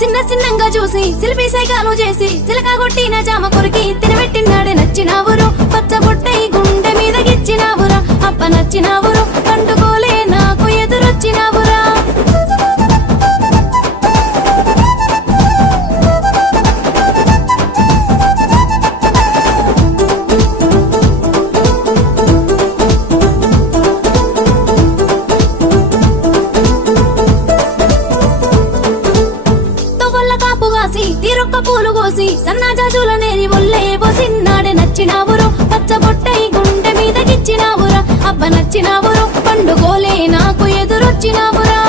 చిన్న చిన్నంగా చూసి శిల్పి సైకాలు చేసి చిలక కొట్టిన జామ కొరికి తినబెట్టినాడే నచ్చినావురు పచ్చబొట్టై గుండె మీద గిచ్చినావురా అప్ప నచ్చినావురు పండుకోలే నాకు ఎదురొచ్చినావురా తీరొక్క పూలు కోసి సన్నజాజుల నేరి ఒళ్ళే పోసిన్నాడే నచ్చినావురు పచ్చబొట్టై గుండె మీద గిచ్చినావురా అబ్బ నచ్చినావురు పండుకోలే నాకు ఎదురొచ్చినావురా